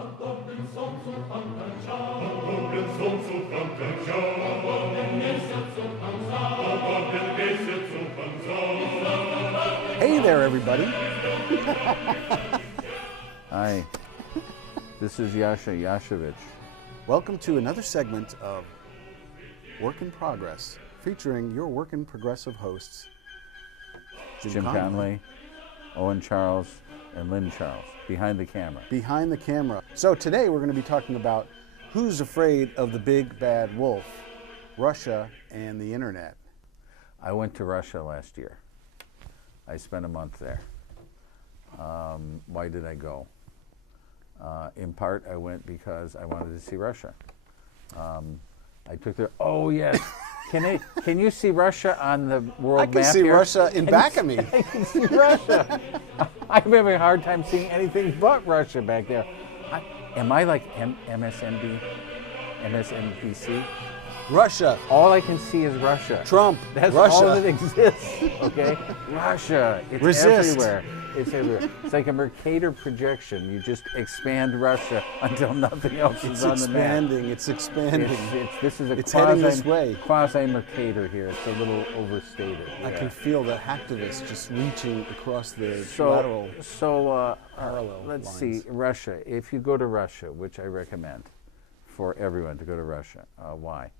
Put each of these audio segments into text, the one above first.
Hey there, everybody. Hi, this is Yasha Yashevich. Welcome to another segment of Work in Progress, featuring your working progressive hosts, Jim Conley, Owen Charles, and Lynn Charles, behind the camera. Behind the camera. So today we're going to be talking about who's afraid of the big bad wolf, Russia and the internet. I went to Russia last year. I spent a month there. Why did I go? In part, I went because I wanted to see Russia. I took the, oh yes, can you see Russia on the world map? I can see here? Russia in back of me. I can see Russia. I'm having a hard time seeing anything but Russia back there. Am I like MSNBC? Russia. All I can see is Russia. Trump. That's Russia. all that exists. Okay, Russia. It's Resist. everywhere. It's everywhere. It's like a Mercator projection. You just expand Russia until nothing else is on the map. It's expanding. This is a It's heading this way. quasi Mercator here. It's a little overstated. I Yeah. can feel the hacktivists just reaching across the So parallel let's lines. see, Russia. If you go to Russia, which I recommend for everyone to go to Russia, why?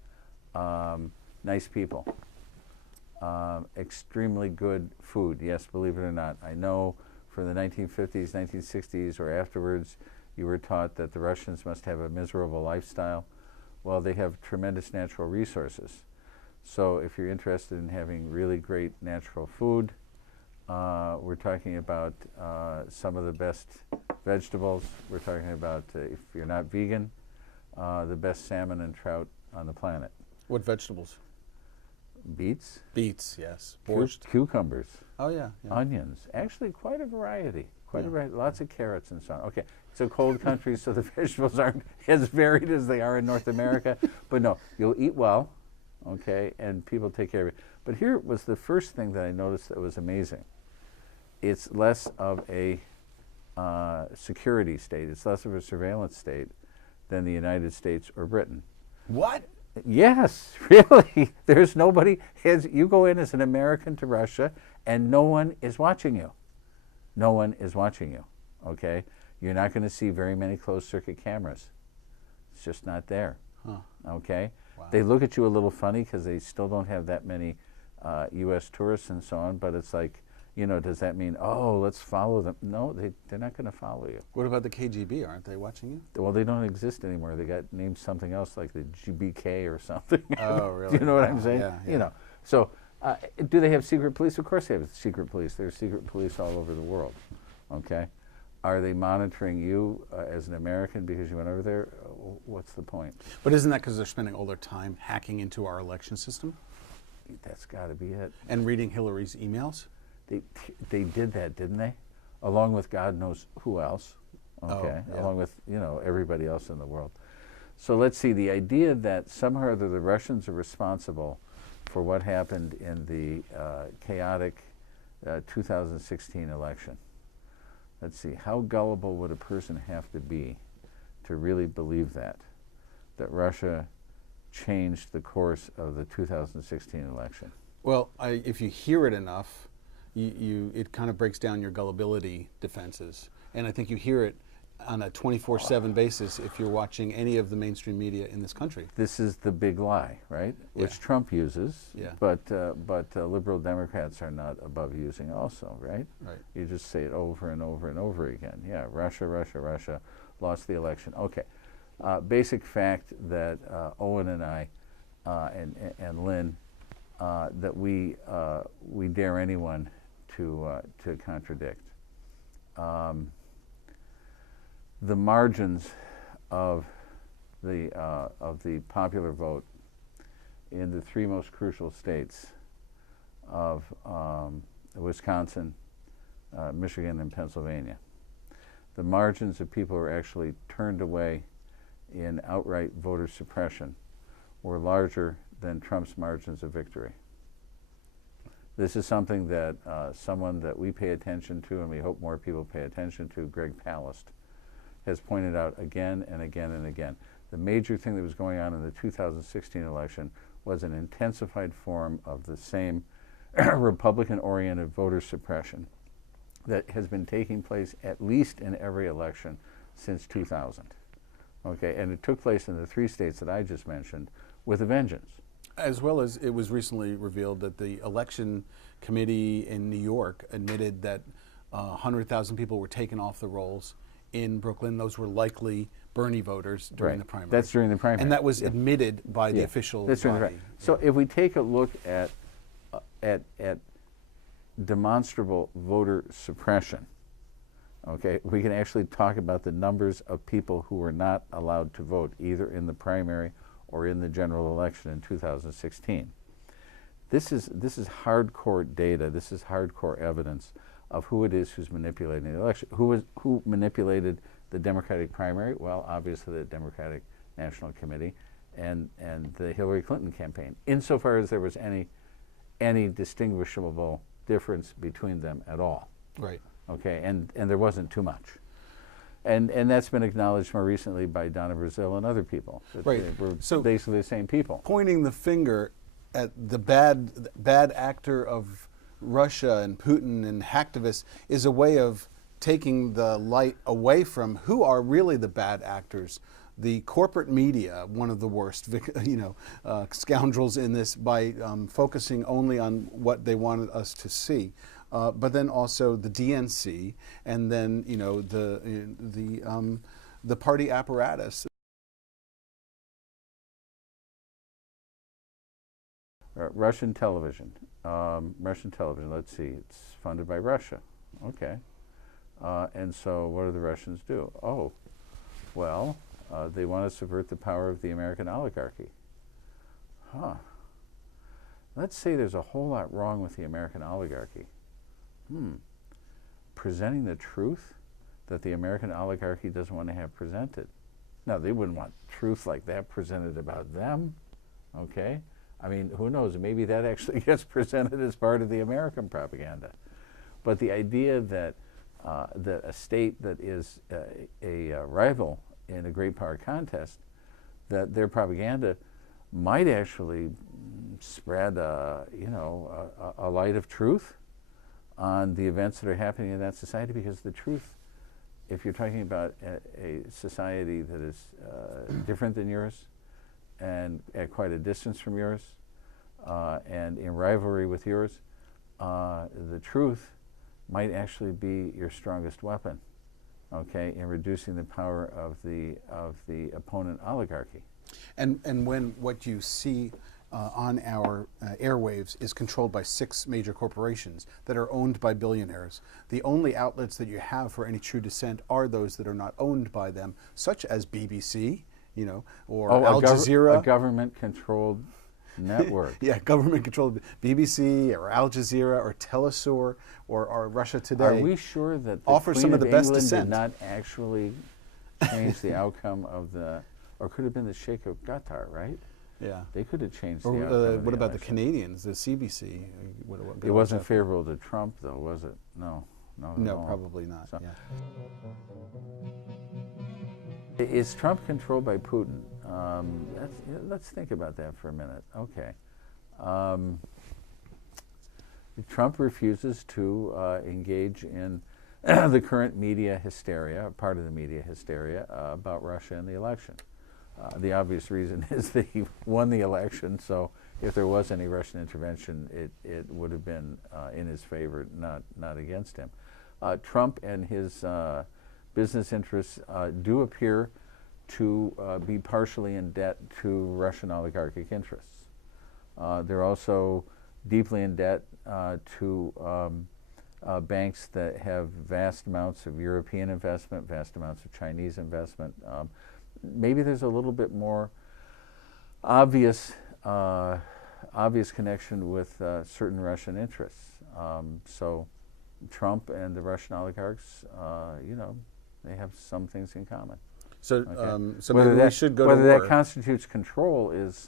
Nice people. Extremely good food. Yes, believe it or not. I know from the 1950s, 1960s, or afterwards, you were taught that the Russians must have a miserable lifestyle. Well, they have tremendous natural resources. So if you're interested in having really great natural food, we're talking about some of the best vegetables. We're talking about, if you're not vegan, the best salmon and trout on the planet. What vegetables? Beets. Beets, yes. Borscht. Cucumbers. Oh, yeah. Onions. Actually, quite a variety. Lots of carrots and so on. Okay, it's a cold country, so the vegetables aren't as varied as they are in North America. But no, you'll eat well, okay, and people take care of you. But here was the first thing that I noticed that was amazing. It's less of a security state. It's less of a surveillance state than the United States or Britain. What? Yes, really. There's nobody. You go in as an American to Russia, and no one is watching you. No one is watching you, okay? You're not going to see very many closed-circuit cameras. It's just not there, okay? Wow. They look at you a little funny because they still don't have that many U.S. tourists and so on, but it's like, you know, does that mean, oh, let's follow them? No, they're not going to follow you. What about the KGB? Aren't they watching you? Well, they don't exist anymore. They got named something else, like the GBK or something. Oh, really? Do you know what I'm saying? Yeah. You know. So, do they have secret police? Of course they have secret police. There's secret police all over the world. Okay. Are they monitoring you as an American because you went over there? What's the point? But isn't that because they're spending all their time hacking into our election system? That's got to be it. And reading Hillary's emails? They did that, didn't they? Along with God knows who else. Okay. Oh, yeah. Along with, you know, everybody else in the world. So let's see, the idea that somehow or other the Russians are responsible for what happened in the chaotic 2016 election. Let's see, how gullible would a person have to be to really believe that Russia changed the course of the 2016 election? Well, if you hear it enough, it kind of breaks down your gullibility defenses. And I think you hear it on a 24/7 basis if you're watching any of the mainstream media in this country. This is the big lie, right? Yeah. Which Trump uses, Yeah. but liberal Democrats are not above using also, right? Right. You just say it over and over and over again. Yeah, Russia lost the election. Okay. Basic fact that Owen and I and Lynn, that we dare anyone to contradict. The margins of the popular vote in the three most crucial states of Wisconsin, Michigan, and Pennsylvania. The margins of people who are actually turned away in outright voter suppression were larger than Trump's margins of victory. This is something that someone that we pay attention to, and we hope more people pay attention to, Greg Palast, has pointed out again and again and again. The major thing that was going on in the 2016 election was an intensified form of the same Republican-oriented voter suppression that has been taking place at least in every election since 2000. Okay, and it took place in the 3 states that I just mentioned with a vengeance. As well as it was recently revealed that the election committee in New York admitted that 100,000 people were taken off the rolls in Brooklyn. Those were likely Bernie voters during the primary. That's during the primary. And that was admitted by the official That's body. Right. So if we take a look at demonstrable voter suppression, okay, we can actually talk about the numbers of people who were not allowed to vote either in the primary or in the general election in 2016. This is hardcore data. This is hardcore evidence of who it is who's manipulating the election. Who manipulated the Democratic primary? Well, obviously the Democratic National Committee and the Hillary Clinton campaign, insofar as there was any distinguishable difference between them at all. Right. Okay, and there wasn't too much. And that's been acknowledged more recently by Donna Brazile and other people. Right. We're So basically the same people. Pointing the finger at the bad actor of Russia and Putin and hacktivists is a way of taking the light away from who are really the bad actors. The corporate media, one of the worst, scoundrels in this by focusing only on what they wanted us to see. But then also the DNC, and then the party apparatus. Russian television. Russian television. Let's see. It's funded by Russia. Okay. And so, what do the Russians do? Oh, well, they want to subvert the power of the American oligarchy. Huh. Let's say there's a whole lot wrong with the American oligarchy. Presenting the truth that the American oligarchy doesn't want to have presented. Now, they wouldn't want truth like that presented about them, okay? I mean, who knows? Maybe that actually gets presented as part of the American propaganda. But the idea that that a state that is a rival in a great power contest, that their propaganda might actually spread a light of truth on the events that are happening in that society, because the truth, if you're talking about a society that is different than yours and at quite a distance from yours and in rivalry with yours, the truth might actually be your strongest weapon, okay, in reducing the power of the opponent oligarchy. And when what you see on our airwaves is controlled by 6 major corporations that are owned by billionaires, the only outlets that you have for any true dissent are those that are not owned by them, such as BBC, or Al Jazeera. A government-controlled network. Yeah, government-controlled BBC or Al Jazeera or Telesur or Russia Today. Are we sure that the offer Queen some of the best England dissent did not actually change the outcome of the, or could have been the Sheikh of Qatar, right? Yeah. They could have changed the or, outcome of what the about the election. Canadians, the CBC? It wasn't favorable to Trump, though, was it? No, not at all. Probably not. So, yeah. Is Trump controlled by Putin? Let's think about that for a minute. Okay. Trump refuses to engage in the current media hysteria, part of the media hysteria, about Russia and the election. The obvious reason is that he won the election, so if there was any Russian intervention, it would have been in his favor, not against him. Trump and his business interests do appear to be partially in debt to Russian oligarchic interests. They're also deeply in debt to banks that have vast amounts of European investment, vast amounts of Chinese investment. Maybe there's a little bit more obvious connection with certain Russian interests. So Trump and the Russian oligarchs, they have some things in common. So, Okay. so maybe we should go to war. Whether that constitutes control is,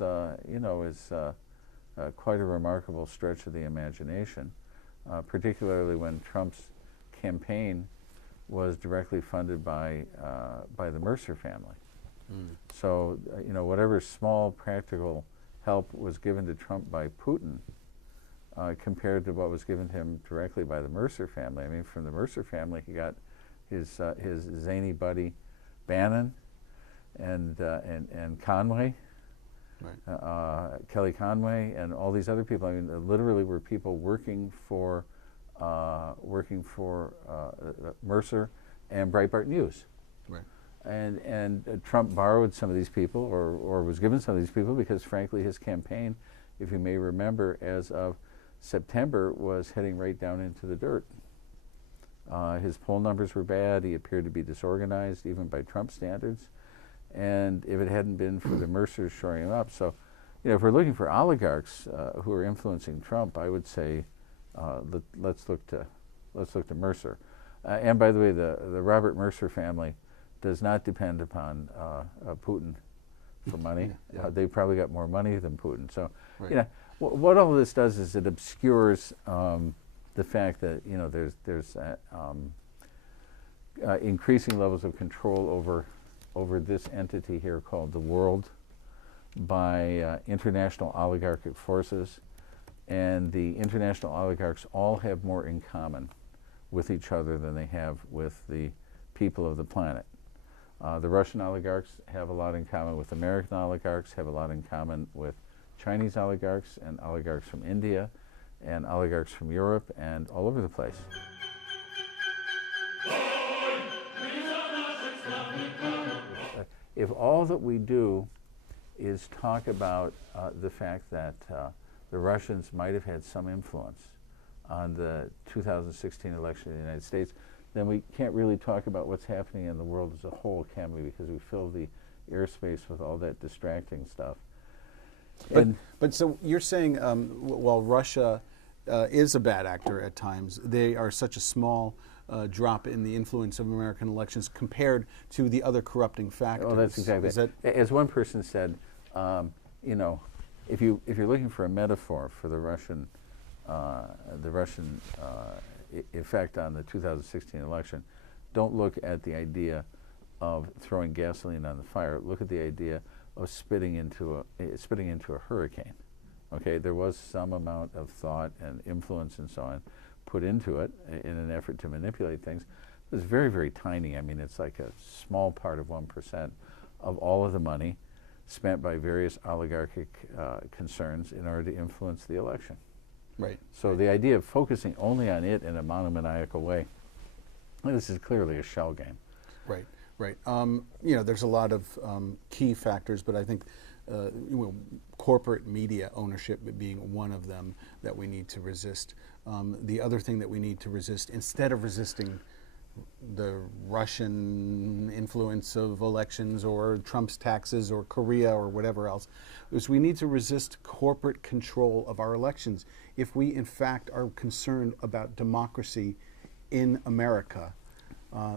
quite a remarkable stretch of the imagination, particularly when Trump's campaign was directly funded by the Mercer family. Mm. So, you know, whatever small practical help was given to Trump by Putin compared to what was given to him directly by the Mercer family. I mean, from the Mercer family, he got his zany buddy Bannon and Conway, right. Kelly Conway, and all these other people. I mean, literally were people working for Mercer and Breitbart News. Right. And Trump borrowed some of these people, or was given some of these people, because frankly his campaign, if you may remember, as of September was heading right down into the dirt. His poll numbers were bad. He appeared to be disorganized, even by Trump standards. And if it hadn't been for the Mercers shoring him up, so, you know, if we're looking for oligarchs who are influencing Trump, I would say let's look to Mercer. And by the way, the Robert Mercer family does not depend upon Putin for money. Yeah. They've probably got more money than Putin. So, Right. you know, what all of this does is it obscures the fact that, you know, there's increasing levels of control over this entity here called the world by international oligarchic forces, and the international oligarchs all have more in common with each other than they have with the people of the planet. The Russian oligarchs have a lot in common with American oligarchs, have a lot in common with Chinese oligarchs and oligarchs from India and oligarchs from Europe and all over the place. If all that we do is talk about the fact that the Russians might have had some influence on the 2016 election in the United States, then we can't really talk about what's happening in the world as a whole, can we? Because we fill the airspace with all that distracting stuff. But so you're saying, while Russia is a bad actor at times, they are such a small drop in the influence of American elections compared to the other corrupting factors. Oh, that's exactly it. As one person said, you know, if you're looking for a metaphor for the Russian effect on the 2016 election, don't look at the idea of throwing gasoline on the fire. Look at the idea of spitting into a hurricane. Okay, there was some amount of thought and influence and so on put into it in an effort to manipulate things. It was very, very tiny. I mean, it's like a small part of 1% of all of the money spent by various oligarchic concerns in order to influence the election. Right. So right. The idea of focusing only on it in a monomaniacal way, this is clearly a shell game. Right, right. You know, there's a lot of key factors, but I think you know, corporate media ownership being one of them that we need to resist. The other thing that we need to resist, instead of resisting the Russian influence of elections or Trump's taxes or Korea or whatever else, is we need to resist corporate control of our elections. If we in fact are concerned about democracy in America,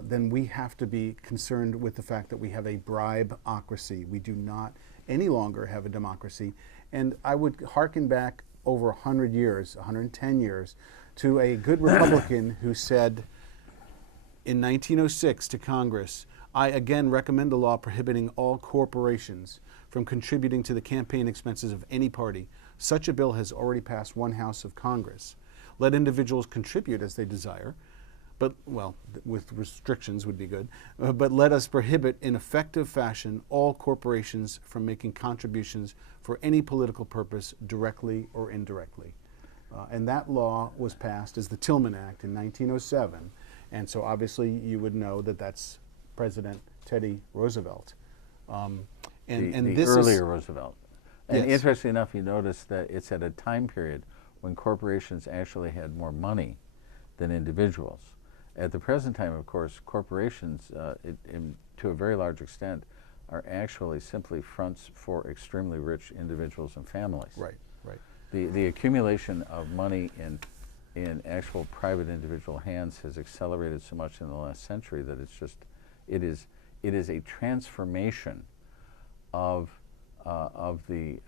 then we have to be concerned with the fact that we have a bribeocracy. We do not any longer have a democracy. And I would hearken back over 100 years, 110 years, to a good Republican who said in 1906 to Congress, "I again recommend a law prohibiting all corporations from contributing to the campaign expenses of any party. Such a bill has already passed one house of Congress. Let individuals contribute as they desire, but, well, with restrictions would be good, but let us prohibit in effective fashion all corporations from making contributions for any political purpose, directly or indirectly." And that law was passed as the Tillman Act in 1907. And so obviously you would know that that's President Teddy Roosevelt. The earlier Roosevelt. And Yes. interestingly enough, you notice that it's at a time period when corporations actually had more money than individuals. At the present time, of course, corporations, to a very large extent, are actually simply fronts for extremely rich individuals and families. Right, right. The accumulation of money in actual private individual hands has accelerated so much in the last century that it's just, it is a transformation of the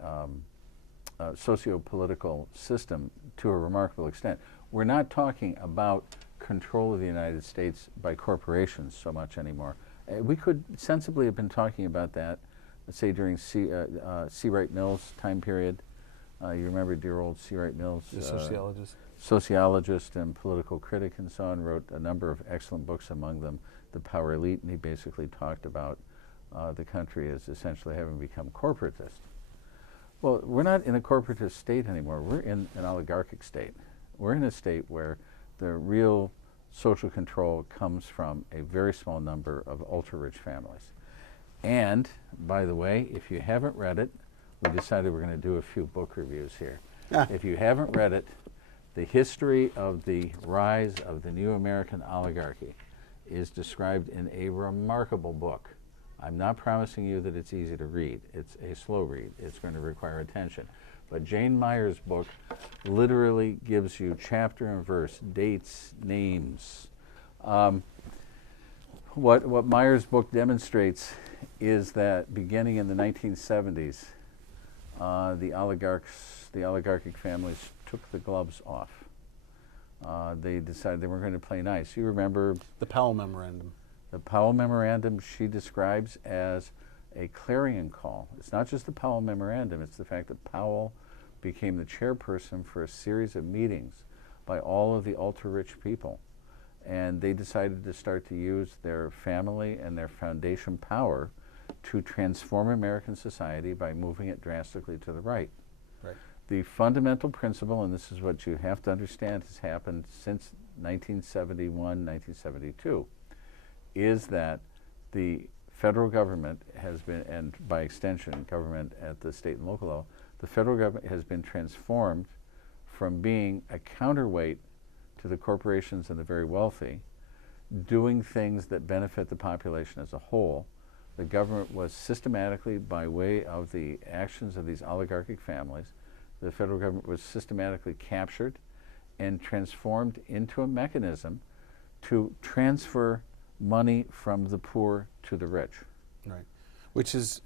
socio-political system to a remarkable extent. We're not talking about control of the United States by corporations so much anymore. We could sensibly have been talking about that, let's say during C. Wright Mills' time period. You remember dear old C. Wright Mills? The sociologist. Sociologist and political critic and so on, wrote a number of excellent books, among them The Power Elite, and he basically talked about the country as essentially having become corporatist. Well, we're not in a corporatist state anymore. We're in an oligarchic state. We're in a state where the real social control comes from a very small number of ultra-rich families. And, by the way, if you haven't read it, we decided we're going to do a few book reviews here. If you haven't read it, The History of the Rise of the New American Oligarchy is described in a remarkable book. I'm not promising you that it's easy to read. It's a slow read. It's going to require attention. But Jane Mayer's book literally gives you chapter and verse, dates, names. What Mayer's book demonstrates is that beginning in the 1970s, the oligarchic families took the gloves off. They decided they weren't going to play nice. You remember The Powell Memorandum. The Powell Memorandum she describes as a clarion call. It's not just the Powell Memorandum, it's the fact that Powell became the chairperson for a series of meetings by all of the ultra-rich people. And they decided to start to use their family and their foundation power to transform American society by moving it drastically to the right. Right. The fundamental principle, and this is what you have to understand has happened since 1971, 1972, is that the federal government has been, and by extension government at the state and local level, the federal government has been transformed from being a counterweight to the corporations and the very wealthy, doing things that benefit the population as a whole. The government was systematically, by way of the actions of these oligarchic families, the federal government was systematically captured and transformed into a mechanism to transfer money from the poor to the rich. Right. Which is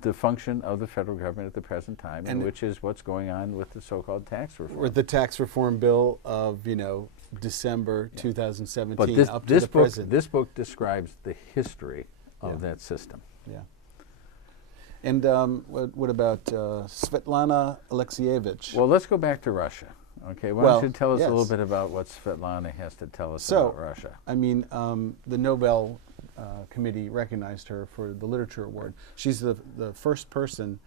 the function of the federal government at the present time, and which is what's going on with the so-called tax reform. With the tax reform bill of, December 2017 but up to the present. This book describes the history of that system. Yeah. And what about Svetlana Alexievich? Well, let's go back to Russia. Okay, why don't you tell us a little bit about what Svetlana has to tell us about Russia? I mean, the Nobel Committee recognized her for the Literature Award. She's the first person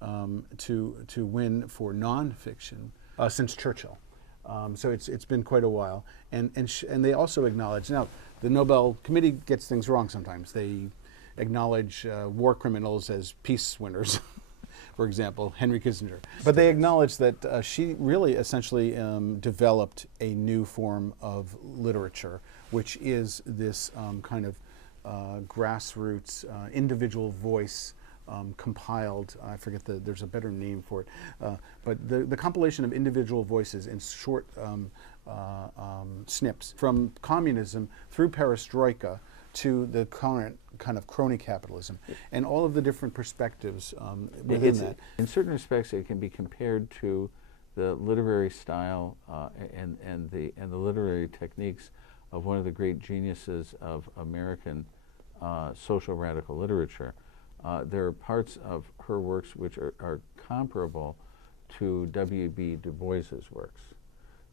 to win for nonfiction since Churchill. So it's been quite a while, and they also acknowledge, now the Nobel Committee gets things wrong sometimes. They acknowledge war criminals as peace winners. For example, Henry Kissinger. But they acknowledge that she really essentially developed a new form of literature, which is this kind of grassroots, individual voice compiled, I forget there's a better name for it, but the compilation of individual voices in short snips from communism through perestroika to the current kind of crony capitalism, and all of the different perspectives within that. In certain respects, it can be compared to the literary style and the literary techniques of one of the great geniuses of American social radical literature. There are parts of her works which are comparable to W.E.B. Du Bois's works.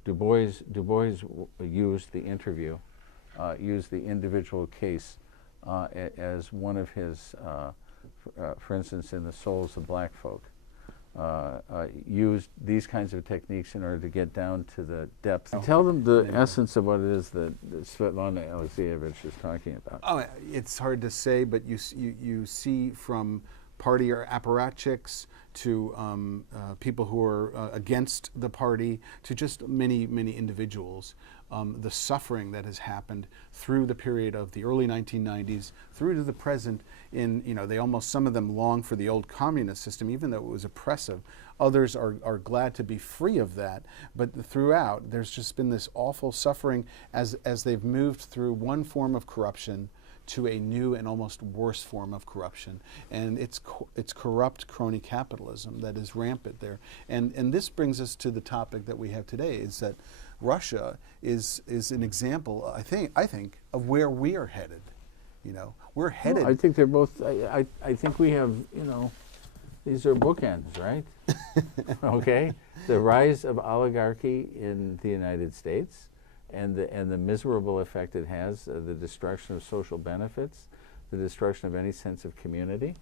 Du Bois used the interview, used the individual case as one of his, for instance, in The Souls of Black Folk, used these kinds of techniques in order to get down to the depth. Tell them the essence of what it is that Svetlana Alexievich is talking about. Oh, it's hard to say, but you see from party or apparatchiks to people who are against the party to just many individuals, the suffering that has happened through the period of the early 1990s through to the present. Some of them long for the old communist system, even though it was oppressive. Others are glad to be free of that. But throughout, there's just been this awful suffering as they've moved through one form of corruption to a new and almost worse form of corruption. And it's corrupt crony capitalism that is rampant there. And this brings us to the topic that we have today, is that Russia is an example, I think, of where we are headed. You know, we're headed. Well, I think they're both. I think we have. These are bookends, right? Okay, the rise of oligarchy in the United States, and the miserable effect it has, the destruction of social benefits, the destruction of any sense of community.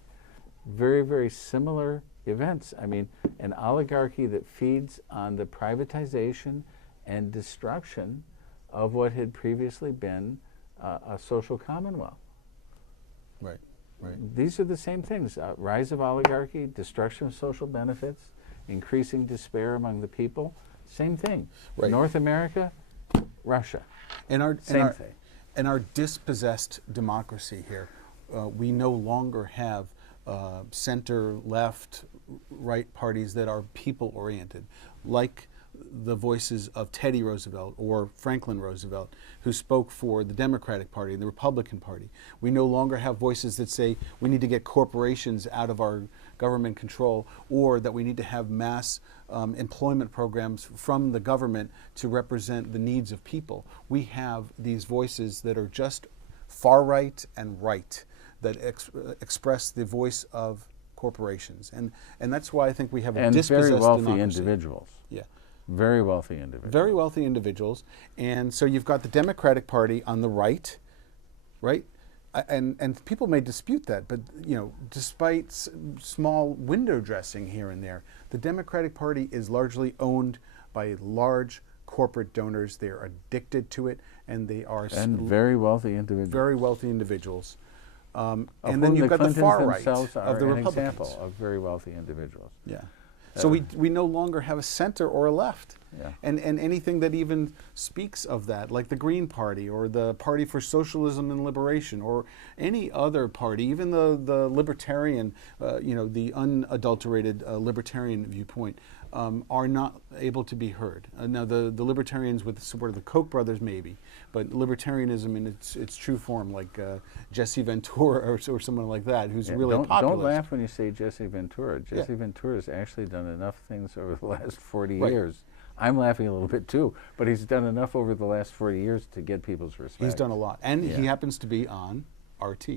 Very, very similar events. I mean, an oligarchy that feeds on the privatization and destruction of what had previously been a social commonwealth. Right, right. These are the same things. Rise of oligarchy, destruction of social benefits, increasing despair among the people. Same thing. Right. North America, Russia. Same thing. In our dispossessed democracy here, we no longer have center, left, right parties that are people-oriented, like the voices of Teddy Roosevelt or Franklin Roosevelt, who spoke for the Democratic Party and the Republican Party. We no longer have voices that say we need to get corporations out of our government control, or that we need to have mass employment programs from the government to represent the needs of people. We have these voices that are just far right and right, that express the voice of corporations, and that's why I think we have a dispossessed very wealthy democracy. individuals. Yeah, very wealthy individuals. very wealthy individuals, and so you've got the Democratic Party on the right, right, and people may dispute that, but despite small window dressing here and there, the Democratic Party is largely owned by large corporate donors. They are addicted to it, and they are very wealthy individuals. Very wealthy individuals. And then you've got the far right of the an Republicans. example of very wealthy individuals. Yeah. So we no longer have a center or a left. Yeah. And anything that even speaks of that, like the Green Party or the Party for Socialism and Liberation or any other party, even the libertarian, the unadulterated libertarian viewpoint, are not able to be heard. Now the libertarians with the support of the Koch brothers maybe, but libertarianism in its true form, like Jesse Ventura or someone like that, who's really a populist. Don't laugh when you say Jesse Ventura. Jesse Ventura has actually done enough things over the last 40 years. I'm laughing a little bit too, but he's done enough over the last 40 years to get people's respect. He's done a lot, and he happens to be on RT.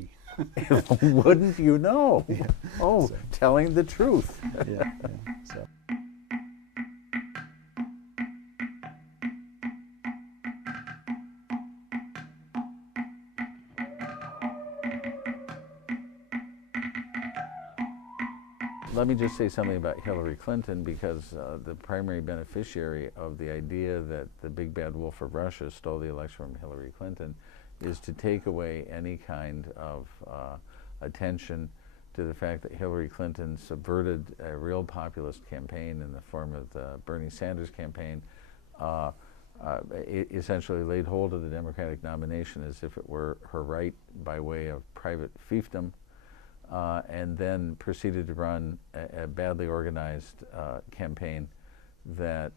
Wouldn't you know? Yeah. Oh, So. telling the truth. Yeah. So. Let me just say something about Hillary Clinton, because the primary beneficiary of the idea that the big bad wolf of Russia stole the election from Hillary Clinton is to take away any kind of attention to the fact that Hillary Clinton subverted a real populist campaign in the form of the Bernie Sanders campaign, essentially laid hold of the Democratic nomination as if it were her right by way of private fiefdom, and then proceeded to run a badly organized campaign that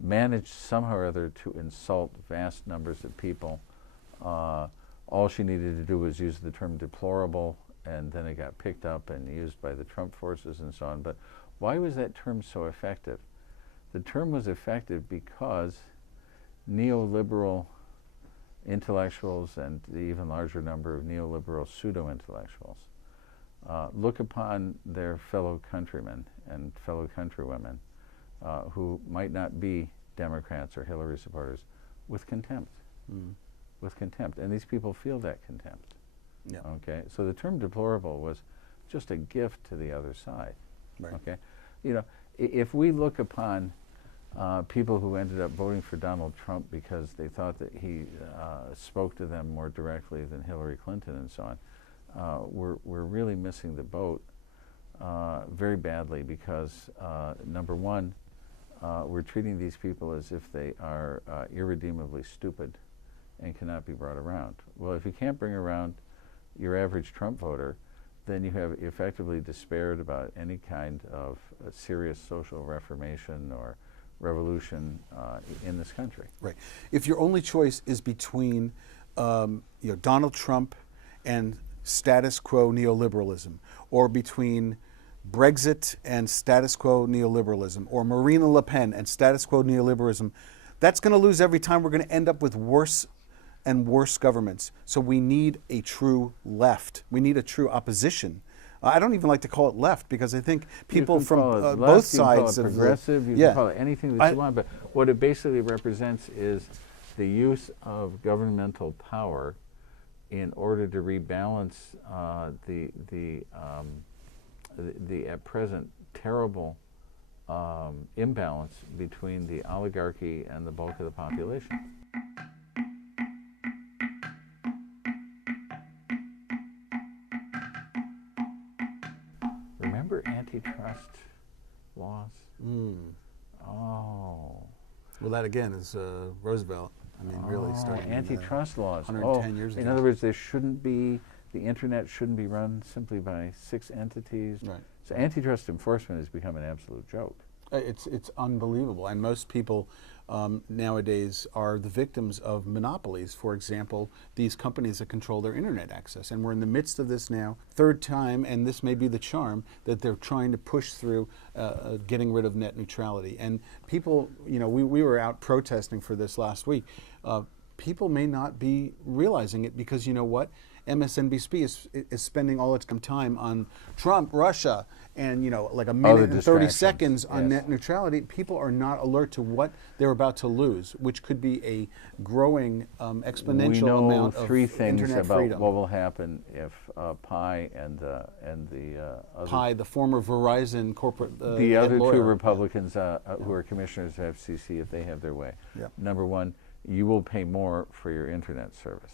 managed somehow or other to insult vast numbers of people. All she needed to do was use the term deplorable, and then it got picked up and used by the Trump forces and so on. But why was that term so effective? The term was effective because neoliberal intellectuals and the even larger number of neoliberal pseudo-intellectuals look upon their fellow countrymen and fellow countrywomen who might not be Democrats or Hillary supporters with contempt. With contempt. And these people feel that contempt. Yeah. Okay? So the term deplorable was just a gift to the other side. Right. Okay? If we look upon people who ended up voting for Donald Trump because they thought that he spoke to them more directly than Hillary Clinton and so on, we're really missing the boat very badly, because number one, we're treating these people as if they are irredeemably stupid and cannot be brought around. Well, if you can't bring around your average Trump voter, then you have effectively despaired about any kind of serious social reformation or revolution in this country. Right. If your only choice is between Donald Trump and status quo neoliberalism, or between Brexit and status quo neoliberalism, or Marine Le Pen and status quo neoliberalism, That's going to lose every time. We're going to end up with worse and worse governments. So we need a true left. We need a true opposition. I don't even like to call it left, because I think people from both sides of progressive, you can call it anything that you want, but what it basically represents is the use of governmental power in order to rebalance the at present terrible imbalance between the oligarchy and the bulk of the population. Remember antitrust laws? Oh. Well, that again is Roosevelt. I mean, really starting antitrust laws. 110 years ago. In other words, there shouldn't be, the internet shouldn't be run simply by 6 entities. Right. So antitrust enforcement has become an absolute joke. It's unbelievable, and most people nowadays are the victims of monopolies. For example, these companies that control their internet access, and we're in the midst of this now, third time, and this may be the charm that they're trying to push through getting rid of net neutrality. And people, you know, we were out protesting for this last week. People may not be realizing it, because you know what? MSNBC is spending all its time on Trump, Russia, and you know, like a minute and 30 seconds on net neutrality. People are not alert to what they're about to lose, which could be a growing exponential amount of three things internet about freedom. what will happen if Pi and the other Pi, the former Verizon corporate the other lawyer. two Republicans who are commissioners of FCC, if they have their way. Yep. Number one, you will pay more for your internet service.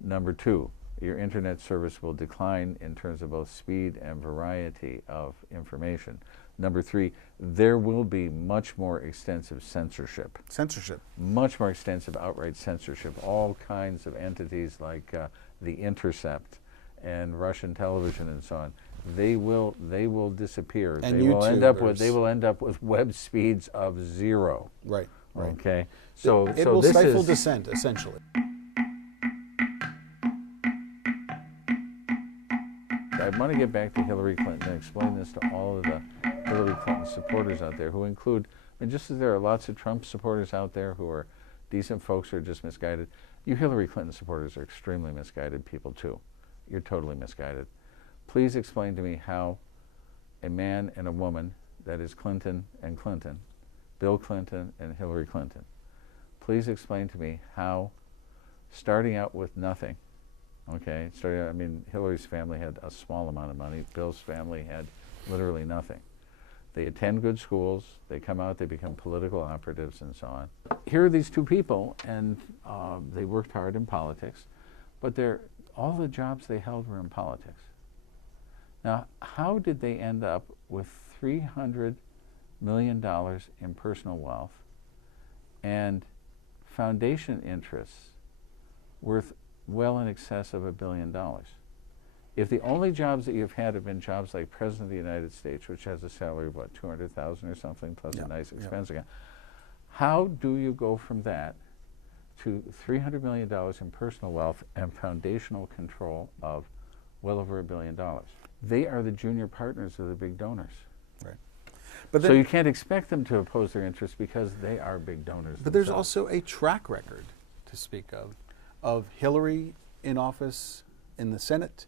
Number two, your internet service will decline in terms of both speed and variety of information. Number three, there will be much more extensive censorship. Much more extensive outright censorship. All kinds of entities like The Intercept and Russian television and so on, they will disappear. And they will end up with web speeds of 0. Right. Okay. So it will stifle dissent, essentially. I want to get back to Hillary Clinton and explain this to all of the Hillary Clinton supporters out there, who include, and just as there are lots of Trump supporters out there who are decent folks who are just misguided, you Hillary Clinton supporters are extremely misguided people too. You're totally misguided. Please explain to me how a man and a woman, that is Clinton and Clinton, Bill Clinton and Hillary Clinton, please explain to me how, starting out with nothing, okay, I mean, Hillary's family had a small amount of money. Bill's family had literally nothing. They attend good schools. They come out. They become political operatives and so on. Here are these two people, and they worked hard in politics, but all the jobs they held were in politics. Now, how did they end up with $300 million in personal wealth and foundation interests worth well in excess of $1 billion? If the only jobs that you've had have been jobs like President of the United States, which has a salary of what, $200,000 or something, plus a nice expense account, how do you go from that to $300 million in personal wealth and foundational control of well over $1 billion? They are the junior partners of the big donors. Right. But so you can't expect them to oppose their interests because they are big donors. But there's also a track record to speak of Hillary in office in the Senate,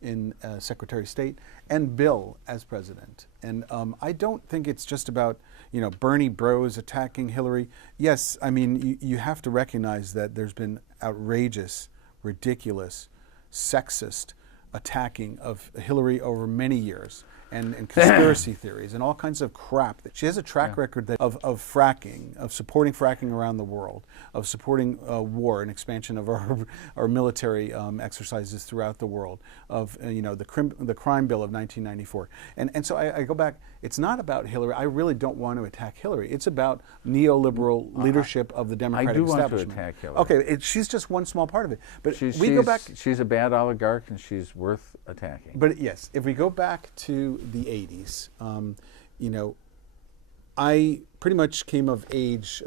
in Secretary of State, and Bill as president. And I don't think it's just about, you know, Bernie bros attacking Hillary. Yes, I mean, you have to recognize that there's been outrageous, ridiculous, sexist attacking of Hillary over many years, and conspiracy theories and all kinds of crap. She has a track record of fracking, of supporting fracking around the world, of supporting war and expansion of our military exercises throughout the world, of you know, the crime bill of 1994. And so I go back, it's not about Hillary. I really don't want to attack Hillary. It's about neoliberal leadership of the Democratic establishment. I do want to attack Hillary. Okay, she's just one small part of it. But go back. She's a bad oligarch and she's worth attacking. But yes, if we go back to the 80s, you know, I pretty much came of age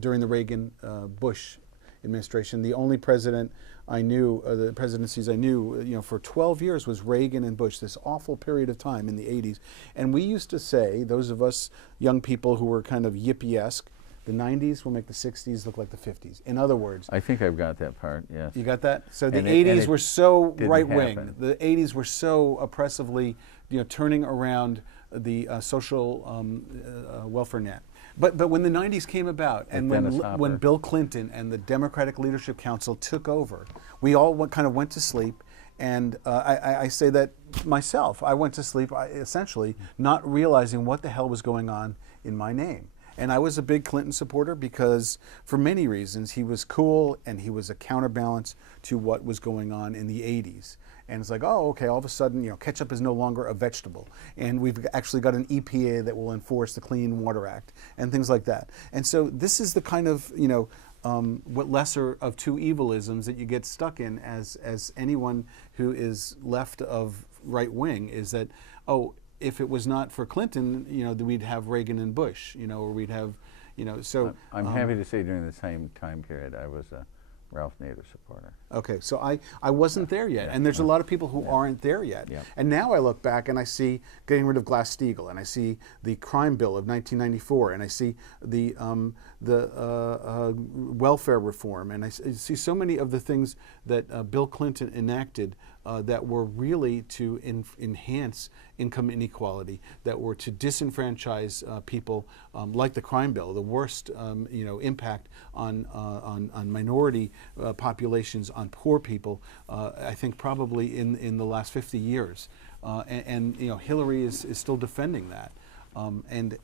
during the Reagan-Bush administration. The only president I knew, the presidencies I knew, you know, for 12 years was Reagan and Bush, this awful period of time in the 80s. And we used to say, those of us young people who were kind of yippee-esque, The 90s will make the 60s look like the 50s. In other words, I think I've got that part, yes. you got that? So the And 80s were so didn't right-wing. happen. The 80s were so oppressively, turning around the social welfare net. But when the 90s came about, and when Bill Clinton and the Democratic Leadership Council took over, we all kind of went to sleep. And I say that myself. I went to sleep essentially not realizing what the hell was going on in my name. And I was a big Clinton supporter because, for many reasons, he was cool and he was a counterbalance to what was going on in the 80s. And it's like, oh, okay, all of a sudden, ketchup is no longer a vegetable. And we've actually got an EPA that will enforce the Clean Water Act and things like that. And so this is the kind of, what lesser of two evilisms that you get stuck in as anyone who is left of right wing is that, oh, if it was not for Clinton, then we'd have Reagan and Bush, or we'd have, so. I'm happy to say during the same time period I was a Ralph Nader supporter. Okay, so I wasn't there yet, and there's a lot of people who aren't there yet. Yeah. And now I look back and I see getting rid of Glass-Steagall, and I see the crime bill of 1994, and I see the welfare reform, and I see so many of the things that Bill Clinton enacted that were really to enhance income inequality, that were to disenfranchise people, like the crime bill, the worst impact on minority populations, on poor people, I think probably in the last 50 years. And Hillary is still defending that. And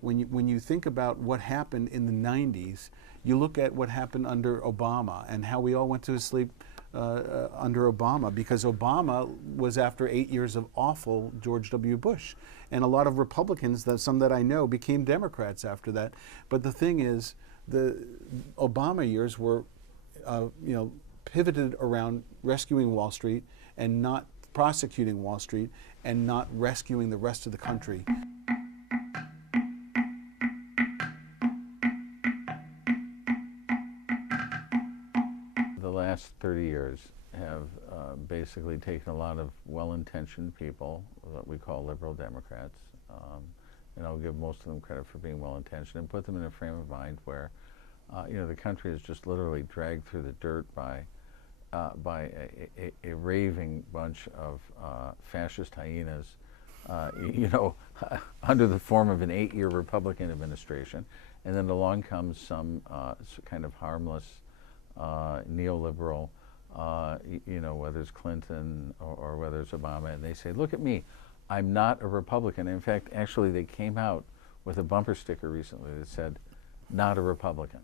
when you think about what happened in the 90s, you look at what happened under Obama and how we all went to sleep under Obama, because Obama was after 8 years of awful George W. Bush. And a lot of Republicans, some that I know, became Democrats after that. But the thing is, the Obama years were, pivoted around rescuing Wall Street and not prosecuting Wall Street and not rescuing the rest of the country. The last 30 years have basically taken a lot of well-intentioned people, what we call liberal Democrats, and I'll give most of them credit for being well-intentioned, and put them in a frame of mind where the country is just literally dragged through the dirt by a raving bunch of fascist hyenas, under the form of an 8-year Republican administration, and then along comes some kind of harmless neoliberal, whether it's Clinton or whether it's Obama, and they say, look at me, I'm not a Republican. In fact, actually, they came out with a bumper sticker recently that said, not a Republican.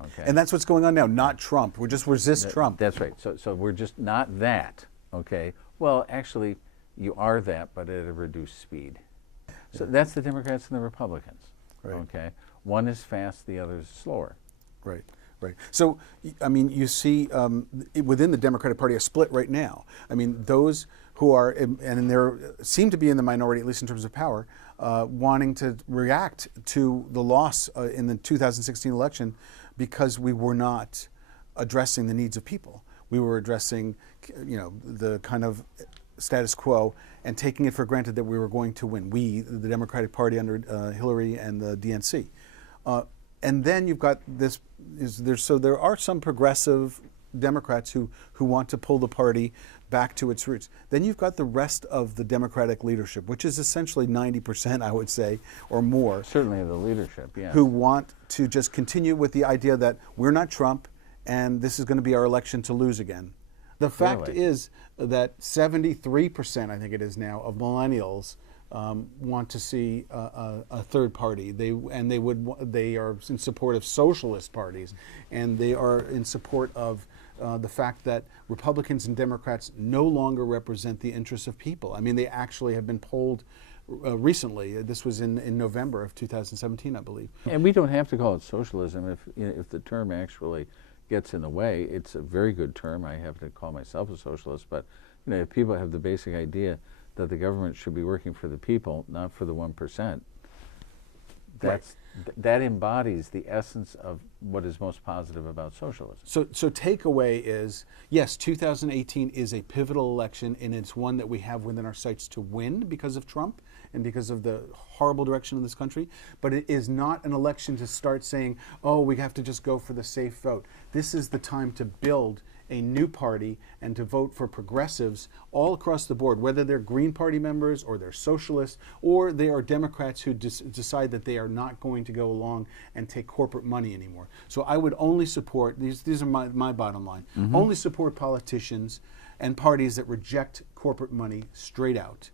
Okay. And that's what's going on now, not Trump. We're just resist Trump. That's right. So we're just not that, okay? Well, actually, you are that, but at a reduced speed. So that's the Democrats and the Republicans, right. Okay? One is fast, the other is slower. Right. Right. So, I mean, you see within the Democratic Party a split right now. I mean, those who are, and there seem to be in the minority, at least in terms of power, wanting to react to the loss in the 2016 election because we were not addressing the needs of people. We were addressing, the kind of status quo and taking it for granted that we were going to win. We, the Democratic Party under Hillary and the DNC. And then you've got this, so there are some progressive Democrats who want to pull the party back to its roots. Then you've got the rest of the Democratic leadership, which is essentially 90%, I would say, or more. Certainly the leadership, yeah. Who want to just continue with the idea that we're not Trump and this is going to be our election to lose again. The fact is that 73%, I think it is now, of millennials want to see a third party. They are in support of socialist parties, and they are in support of the fact that Republicans and Democrats no longer represent the interests of people. I mean, they actually have been polled recently. This was in November of 2017, I believe. And we don't have to call it socialism if the term actually gets in the way. It's a very good term. I have to call myself a socialist, but if people have the basic idea that the government should be working for the people, not for the 1%, That embodies the essence of what is most positive about socialism. So takeaway is, yes, 2018 is a pivotal election, and it's one that we have within our sights to win because of Trump and because of the horrible direction of this country. But it is not an election to start saying, oh, we have to just go for the safe vote. This is the time to build a new party and to vote for progressives all across the board, whether they're Green Party members or they're socialists or they are Democrats who decide that they are not going to go along and take corporate money anymore. So I would only support, these are my bottom line, only support politicians and parties that reject corporate money straight out.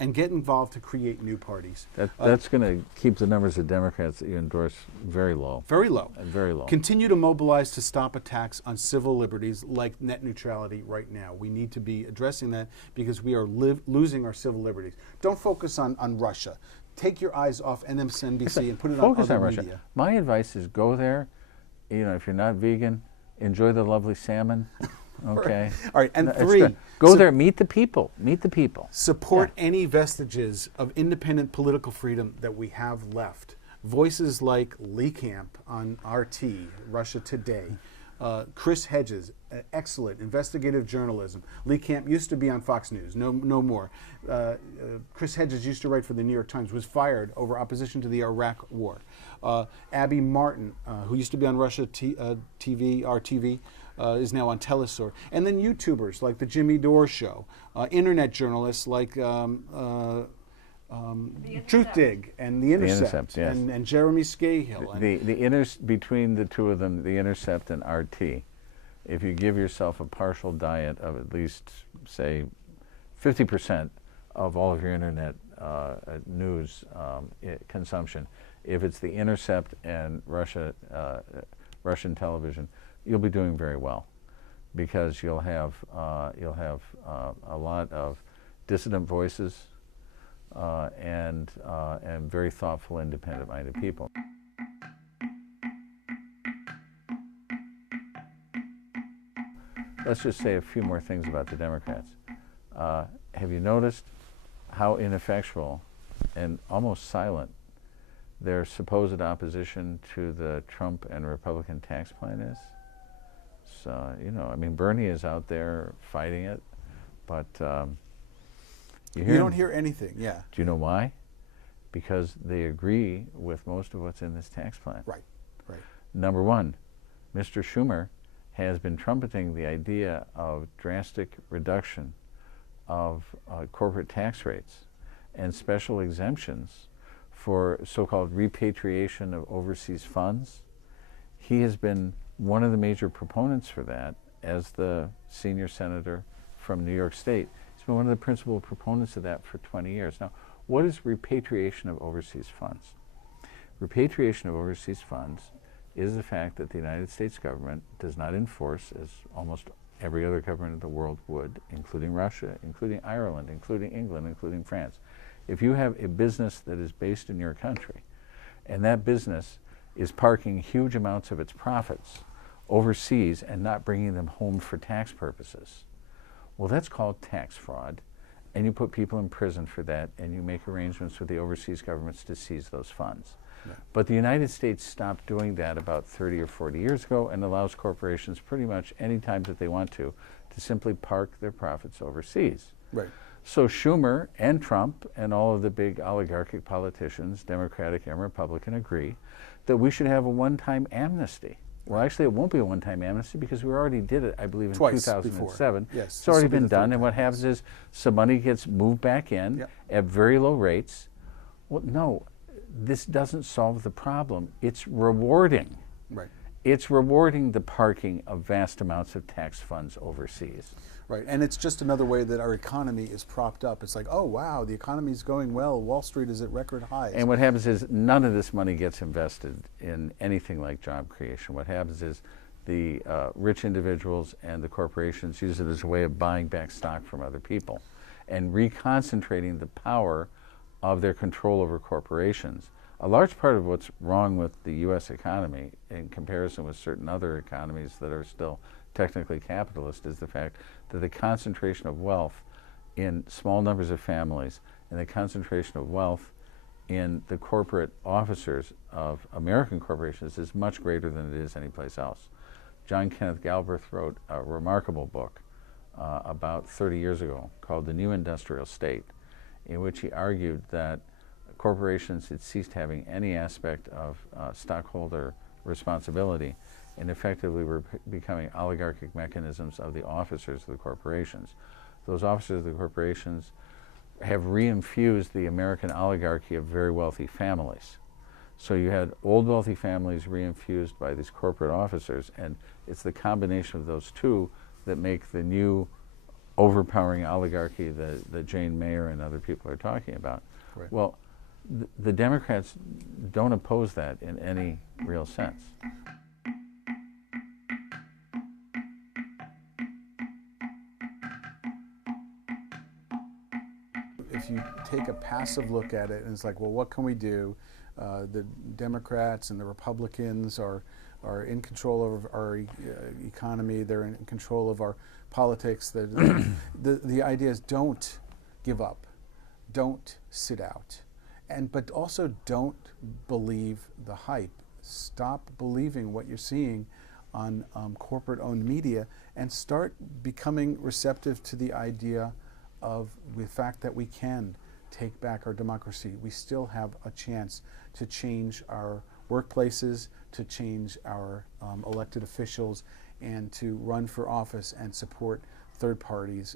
And get involved to create new parties. That's going to keep the numbers of Democrats that you endorse very low. Very low. Very low. Continue to mobilize to stop attacks on civil liberties like net neutrality right now. We need to be addressing that because we are losing our civil liberties. Don't focus on Russia. Take your eyes off MSNBC and put it on other Russia. media. My advice is go there. If you're not vegan, enjoy the lovely salmon. Okay. All right. And no, three, go there, meet the people. Meet the people. Support any vestiges of independent political freedom that we have left. Voices like Lee Camp on RT, Russia Today, Chris Hedges, excellent investigative journalism. Lee Camp used to be on Fox News, no more. Chris Hedges used to write for the New York Times, was fired over opposition to the Iraq War. Abby Martin, who used to be on Russia TV, RTV, is now on Telesur. And then YouTubers like the Jimmy Dore Show, internet journalists like Truth Dig and The Intercept, yes. and Jeremy Scahill. Between the two of them, The Intercept and RT, if you give yourself a partial diet of at least, say, 50% of all of your internet news consumption, if it's The Intercept and Russian television, you'll be doing very well, because you'll have a lot of dissident voices and very thoughtful, independent-minded people. Let's just say a few more things about the Democrats. Have you noticed how ineffectual and almost silent their supposed opposition to the Trump and Republican tax plan is? Bernie is out there fighting it, but you don't hear anything. Yeah. Do you know why? Because they agree with most of what's in this tax plan. Right. Number one, Mr. Schumer has been trumpeting the idea of drastic reduction of corporate tax rates and special exemptions for so-called repatriation of overseas funds. He has been one of the major proponents for that as the senior senator from New York State. He's been one of the principal proponents of that for 20 years. Now, what is repatriation of overseas funds? Repatriation of overseas funds is the fact that the United States government does not enforce, as almost every other government in the world would, including Russia, including Ireland, including England, including France. If you have a business that is based in your country, and that business is parking huge amounts of its profits overseas and not bringing them home for tax purposes, well, that's called tax fraud, and you put people in prison for that, and you make arrangements with the overseas governments to seize those funds. Yeah. But the United States stopped doing that about 30 or 40 years ago and allows corporations pretty much any time that they want to simply park their profits overseas. Right. So Schumer and Trump and all of the big oligarchic politicians, Democratic and Republican, agree that we should have a one-time amnesty. Well, actually, it won't be a one-time amnesty because we already did it, I believe, in twice 2007. Before. Yes, it's already been done, and what happens is some money gets moved back in at very low rates. Well, no, this doesn't solve the problem. It's rewarding. Right. It's rewarding the parking of vast amounts of tax funds overseas. Right, and it's just another way that our economy is propped up. It's like, oh, wow, the economy is going well. Wall Street is at record highs. And what happens is none of this money gets invested in anything like job creation. What happens is the rich individuals and the corporations use it as a way of buying back stock from other people and reconcentrating the power of their control over corporations. A large part of what's wrong with the U.S. economy in comparison with certain other economies that are still technically capitalist is the fact that the concentration of wealth in small numbers of families and the concentration of wealth in the corporate officers of American corporations is much greater than it is anyplace else. John Kenneth Galbraith wrote a remarkable book about 30 years ago called The New Industrial State, in which he argued that corporations had ceased having any aspect of stockholder responsibility and effectively were becoming oligarchic mechanisms of the officers of the corporations. Those officers of the corporations have reinfused the American oligarchy of very wealthy families. So you had old wealthy families reinfused by these corporate officers, and it's the combination of those two that make the new overpowering oligarchy that Jane Mayer and other people are talking about. Right. Well, the Democrats don't oppose that in any real sense. If you take a passive look at it and it's like, well, what can we do? The Democrats and the Republicans are in control of our economy. They're in control of our politics. The idea is don't give up. Don't sit out. But also don't believe the hype. Stop believing what you're seeing on corporate-owned media and start becoming receptive to the idea of the fact that we can take back our democracy. We still have a chance to change our workplaces, to change our elected officials, and to run for office and support third parties.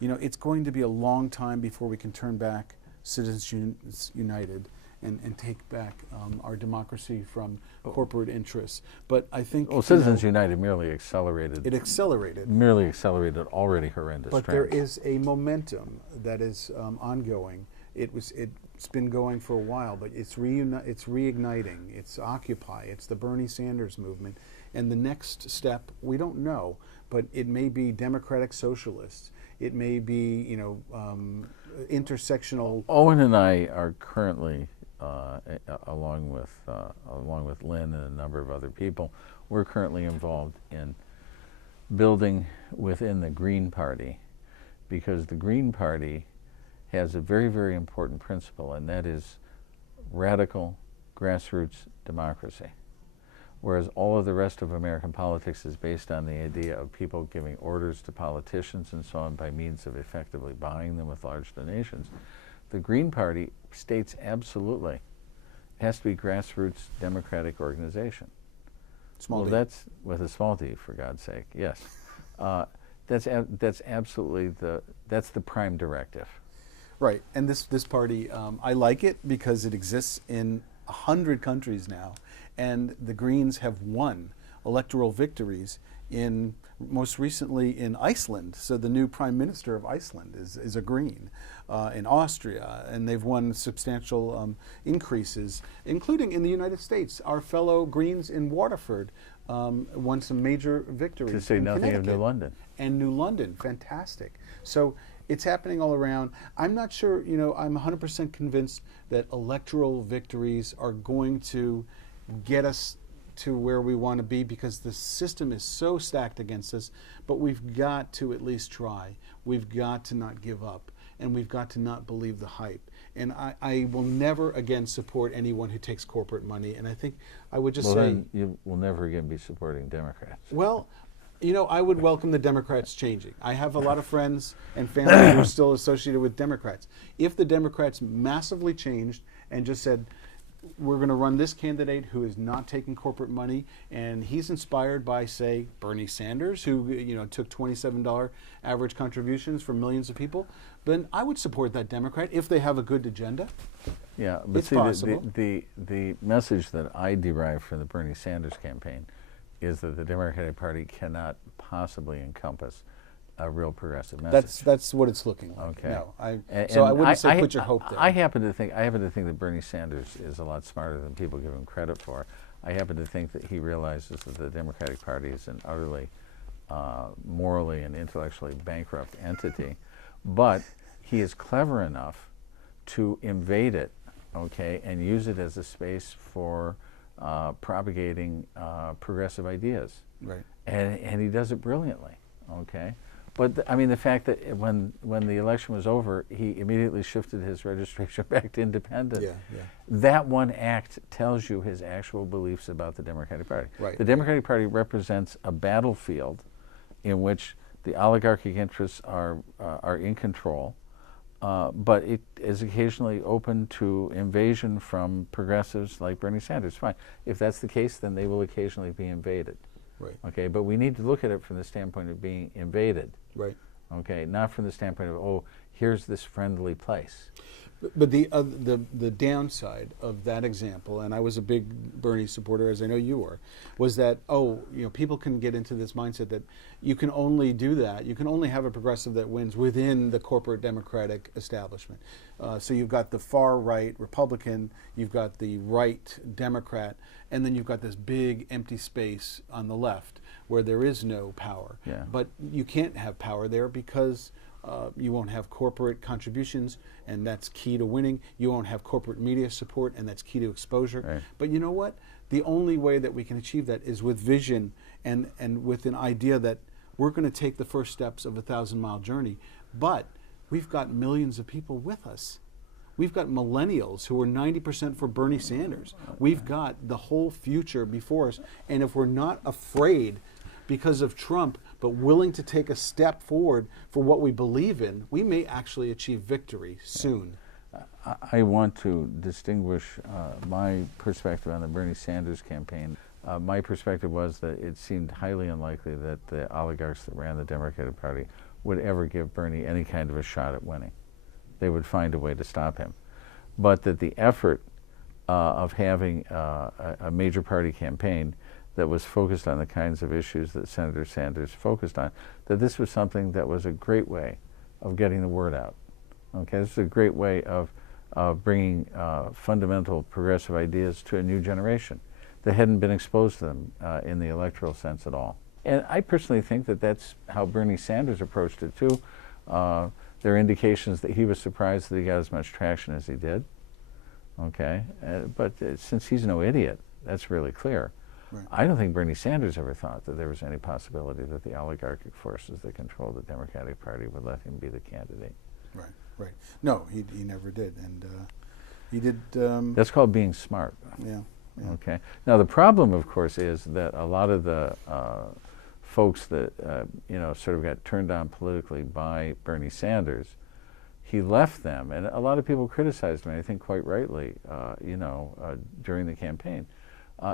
It's going to be a long time before we can turn back Citizens United and take back our democracy from corporate interests. But I think Citizens United merely accelerated. It accelerated. Merely accelerated already horrendous But trends. there is a momentum that is ongoing. It's been going for a while, but it's reigniting. It's Occupy. It's the Bernie Sanders movement. And the next step, we don't know, but it may be democratic socialists. It may be, intersectional. Owen and I are currently, along with Lynn and a number of other people, we're currently involved in building within the Green Party, because the Green Party has a very, very important principle, and that is radical grassroots democracy. Whereas all of the rest of American politics is based on the idea of people giving orders to politicians and so on by means of effectively buying them with large donations, the Green Party states absolutely it has to be grassroots democratic organization. Small d. That's with a small d, for God's sake. Yes, that's absolutely that's the prime directive. Right, and this party, I like it because it exists in 100 countries now, and the Greens have won electoral victories most recently in Iceland. So the new Prime Minister of Iceland is a Green, in Austria, and they've won substantial increases, including in the United States. Our fellow Greens in Waterford won some major victories. To say nothing of New London. And New London, fantastic. So it's happening all around. I'm not sure, I'm 100% convinced that electoral victories are going to get us to where we want to be, because the system is so stacked against us, but we've got to at least try. We've got to not give up, and we've got to not believe the hype. And I will never again support anyone who takes corporate money, and I think I would just say... then you will never again be supporting Democrats. Well, I would welcome the Democrats changing. I have a lot of friends and family who are still associated with Democrats. If the Democrats massively changed and just said, we're going to run this candidate who is not taking corporate money, and he's inspired by, say, Bernie Sanders, who took $27 average contributions from millions of people, then I would support that Democrat if they have a good agenda. Yeah, but it's see, possible. the message that I derive from the Bernie Sanders campaign is that the Democratic Party cannot possibly encompass a real progressive message. That's what it's looking like. Okay. No, I And wouldn't say put your hope there. I happen to think that Bernie Sanders is a lot smarter than people give him credit for. I happen to think that he realizes that the Democratic Party is an utterly morally and intellectually bankrupt entity, but he is clever enough to invade it, okay, and use it as a space for propagating progressive ideas. Right. And he does it brilliantly, okay? But I mean, the fact that when the election was over, he immediately shifted his registration back to independent. Yeah, yeah. That one act tells you his actual beliefs about the Democratic Party. Right. The Democratic Party represents a battlefield in which the oligarchic interests are in control, but it is occasionally open to invasion from progressives like Bernie Sanders. Fine. If that's the case, then they will occasionally be invaded. Right. Okay, but we need to look at it from the standpoint of being invaded. Right. Okay, not from the standpoint of, oh, here's this friendly place. But the downside of that example, and I was a big Bernie supporter, as I know you were, was that, people can get into this mindset that you can only do that, you can only have a progressive that wins within the corporate Democratic establishment. So you've got the far right Republican, you've got the right Democrat, and then you've got this big empty space on the left where there is no power. Yeah. But you can't have power there because you won't have corporate contributions, and that's key to winning. You won't have corporate media support, and that's key to exposure. Right. But you know what? The only way that we can achieve that is with vision and with an idea that we're going to take the first steps of a 1,000-mile journey. But we've got millions of people with us. We've got millennials who are 90% for Bernie Sanders. We've got the whole future before us. And if we're not afraid because of Trump, but willing to take a step forward for what we believe in, we may actually achieve victory soon. I want to distinguish my perspective on the Bernie Sanders campaign. My perspective was that it seemed highly unlikely that the oligarchs that ran the Democratic Party would ever give Bernie any kind of a shot at winning. They would find a way to stop him. But that the effort of having a major party campaign that was focused on the kinds of issues that Senator Sanders focused on, that this was something that was a great way of getting the word out. Okay, this is a great way of bringing fundamental progressive ideas to a new generation that hadn't been exposed to them in the electoral sense at all. And I personally think that that's how Bernie Sanders approached it too. There are indications that he was surprised that he got as much traction as he did. Okay, but since he's no idiot, that's really clear. Right. I don't think Bernie Sanders ever thought that there was any possibility that the oligarchic forces that control the Democratic Party would let him be the candidate. Right, right. No, he never did. And he did... That's called being smart. Yeah, yeah. Okay. Now, the problem, of course, is that a lot of the folks that, sort of got turned on politically by Bernie Sanders, he left them, and a lot of people criticized him, I think quite rightly, during the campaign.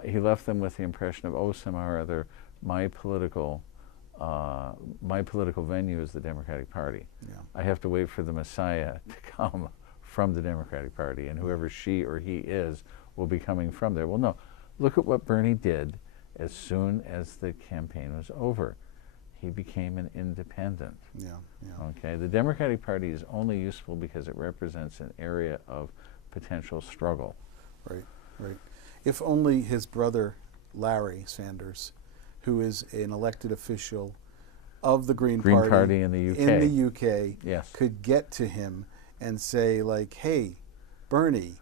He left them with the impression of, oh, somehow or other, my political venue is the Democratic Party. Yeah. I have to wait for the Messiah to come from the Democratic Party, and whoever she or he is will be coming from there. Well, no. Look at what Bernie did as soon as the campaign was over. He became an independent. Yeah, yeah. Okay. The Democratic Party is only useful because it represents an area of potential struggle. Right, right. If only his brother, Larry Sanders, who is an elected official of the Green Party in the UK, yes, could get to him and say, like, hey, Bernie,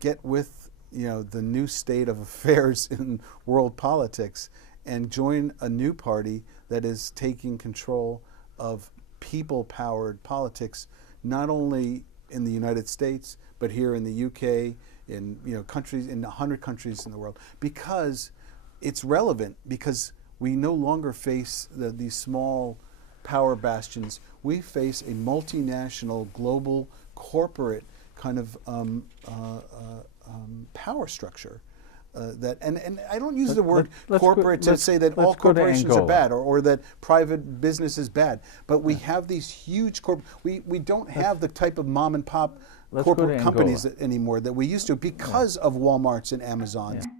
get with the new state of affairs in world politics and join a new party that is taking control of people-powered politics, not only in the United States, but here in the UK, in countries, in 100 countries in the world, because it's relevant, because we no longer face these small power bastions. We face a multinational, global, corporate kind of power structure. And I don't use the word corporate to say that all corporations are bad or that private business is bad, but we have these huge we don't have the type of mom and pop corporate companies anymore that we used to because of Walmarts and Amazons. Yeah.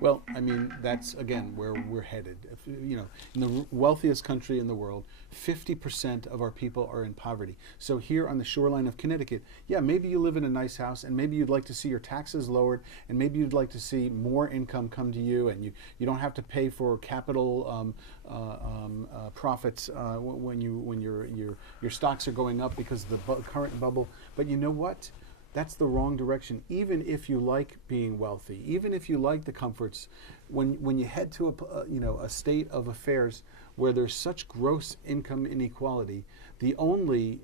Well, I mean, that's, again, where we're headed. In the wealthiest country in the world, 50% of our people are in poverty. So here on the shoreline of Connecticut, yeah, maybe you live in a nice house, and maybe you'd like to see your taxes lowered, and maybe you'd like to see more income come to you, and you don't have to pay for capital profits when your stocks are going up because of the current bubble. But you know what? that's the wrong direction. Even if you like being wealthy, even if you like the comforts, when you head to a state of affairs where there's such gross income inequality, the only